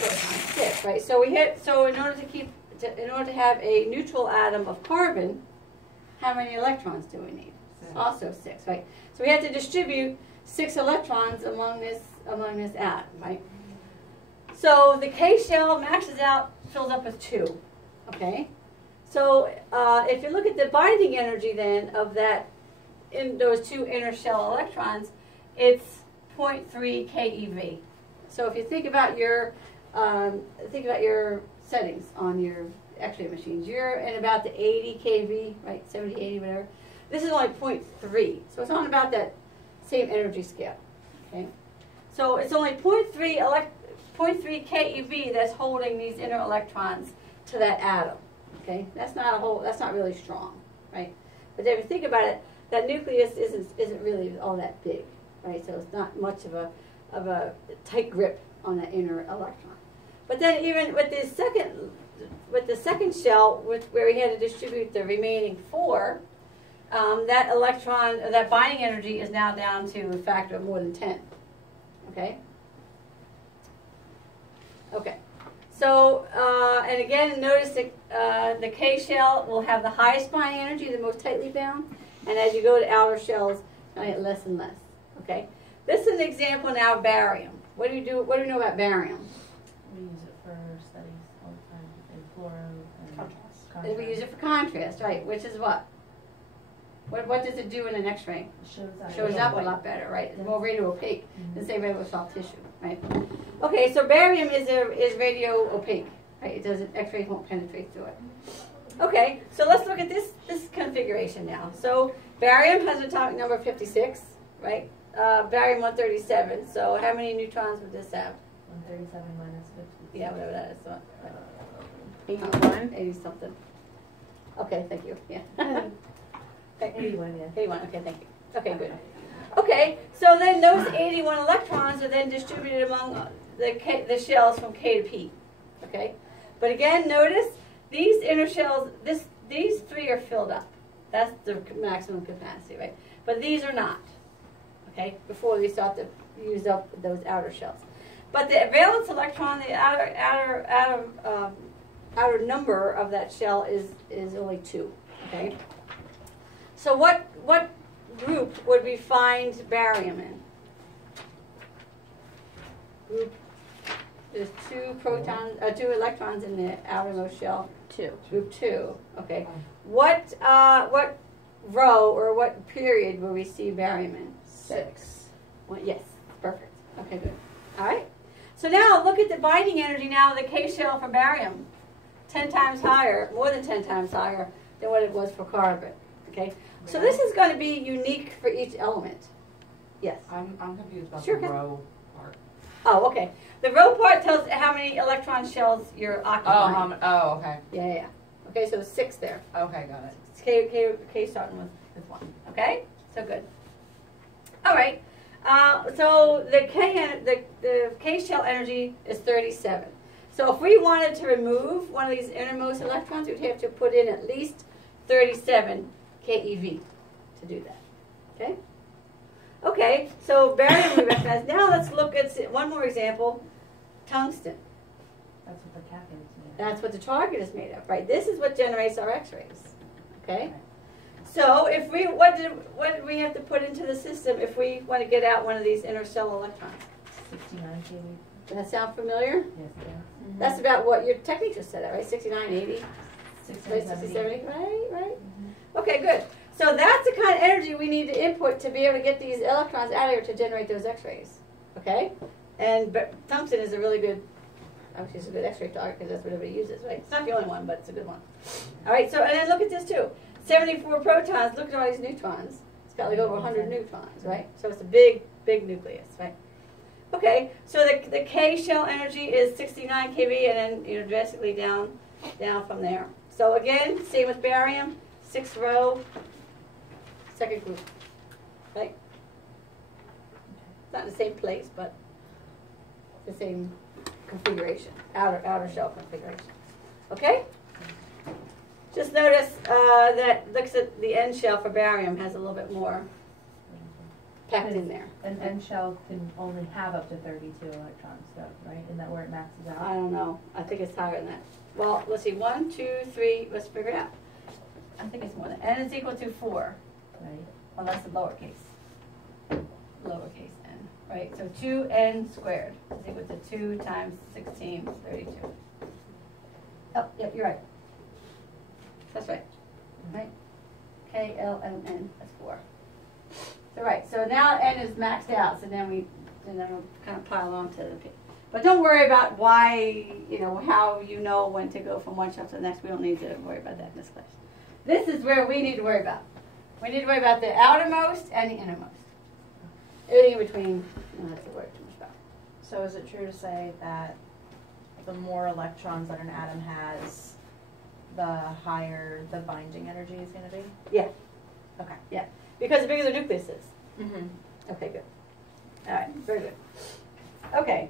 6, right? So in order to have a neutral atom of carbon, how many electrons do we need? 6. Also 6, right? So we have to distribute 6 electrons among this atom, right? So the K shell maxes out, fills up with 2, okay? So if you look at the binding energy then of that, in those 2 inner shell electrons, it's 0.3 keV. So if you think about your settings on your X-ray machines, you're in about the 80 keV, right? 70, 80, whatever. This is only 0.3, so it's on about that same energy scale. Okay, so it's only 0.3 keV that's holding these inner electrons to that atom. Okay, that's not really strong, right? But if you think about it, that nucleus isn't really all that big, right? So it's not much of a tight grip on that inner electron. But then even with the second shell, where we had to distribute the remaining 4, that electron, that binding energy is now down to a factor of more than 10. Okay. Okay. So, and again, notice that the K shell will have the highest binding energy, the most tightly bound, and as you go to outer shells, I get less and less. Okay. This is an example now of barium. What do we know about barium? We use it for studies all the time in fluoro and contrast. We use it for contrast, right? Which is what? What does it do in an X-ray? Shows up a lot better, right? It's more radio opaque than say regular soft tissue, right? Okay, so barium is radio opaque, right? It doesn't, X-rays won't penetrate through it. Okay, so let's look at this configuration now. So barium has an atomic number of 56, right? Barium 137. So how many neutrons would this have? 137 minus 50. Yeah, whatever that is. So, 81. 80 something. Okay, thank you. Yeah. 81, yeah. 81, okay, thank you. Okay, good. Okay, so then those 81 electrons are then distributed among the shells from K to P. Okay? But again, notice these inner shells, these 3 are filled up. That's the maximum capacity, right? But these are not. Okay? Before they start to use up those outer shells. But the valence electron, the outer number of that shell is only 2. Okay? So what group would we find barium in? There's 2 electrons in the outermost shell. 2. Group 2. Okay. What row or what period will we see barium in? 6. Well, yes. Perfect. Okay, good. All right. So now look at the binding energy now of the K shell for barium. 10 times higher, more than 10 times higher than what it was for carbon. Okay. So this is going to be unique for each element. Yes. I'm confused about Sure, the row part. Oh, okay. The row part tells how many electron shells you're occupying. Oh, okay. Yeah. Okay, so 6 there. Okay, got it. It's K starting with 1. Okay, so good. All right. So the K shell energy is 37. So if we wanted to remove one of these innermost electrons, we'd have to put in at least 37 keV to do that. Okay? Okay, so barium we recognize. Now let's look at one more example. Tungsten. That's what the cathode is made of. That's what the target is made of, right? This is what generates our X-rays. Okay? So if what do we have to put into the system if we want to get out one of these inner cell electrons? 69 kV. Does that sound familiar? Yes, yeah. Mm-hmm. That's about what your technique just said, right? 69, 80? 60, 70, 70. right? Mm-hmm. Okay, good. So that's the kind of energy we need to input to be able to get these electrons out of here to generate those X-rays. Okay? And tungsten is a really good, actually it's a good X-ray target because that's what everybody uses, right? It's not the only one, but it's a good one. All right, so and then look at this too. 74 protons, look at all these neutrons. It's got like over 100 neutrons, right? So it's a big, big nucleus, right? Okay, so the K shell energy is 69 keV and then drastically down from there. So again, same with barium, 6th row, second group, right? Not in the same place, but the same configuration, outer shell configuration. Okay? Just notice that looks at the end shell for barium has a little bit more packed in there. An end shell can only have up to 32 electrons though, right? Isn't that where it maxes I out? don't know, I think it's higher than that. Well, let's see, 1, 2, 3, let's figure it out. I think it's more than, n is equal to 4, Right? well, that's the lowercase n, right? So 2n squared is equal to 2 times 16, 32. Oh, yeah, you're right. That's right, right? KLMN, that's 4. So right, so now n is maxed out, so then we'll kind of pile on to the p. But don't worry about why, how you know when to go from one shelf to the next. We don't need to worry about that in this class. This is where we need to worry about. We need to worry about the outermost and the innermost. Everything in between, you don't have to worry too much about. So is it true to say that the more electrons that an atom has, the higher the binding energy is going to be? Yeah. Okay. Yeah, because the bigger the nucleus is. Mm-hmm. Okay, good. All right, very good. Okay,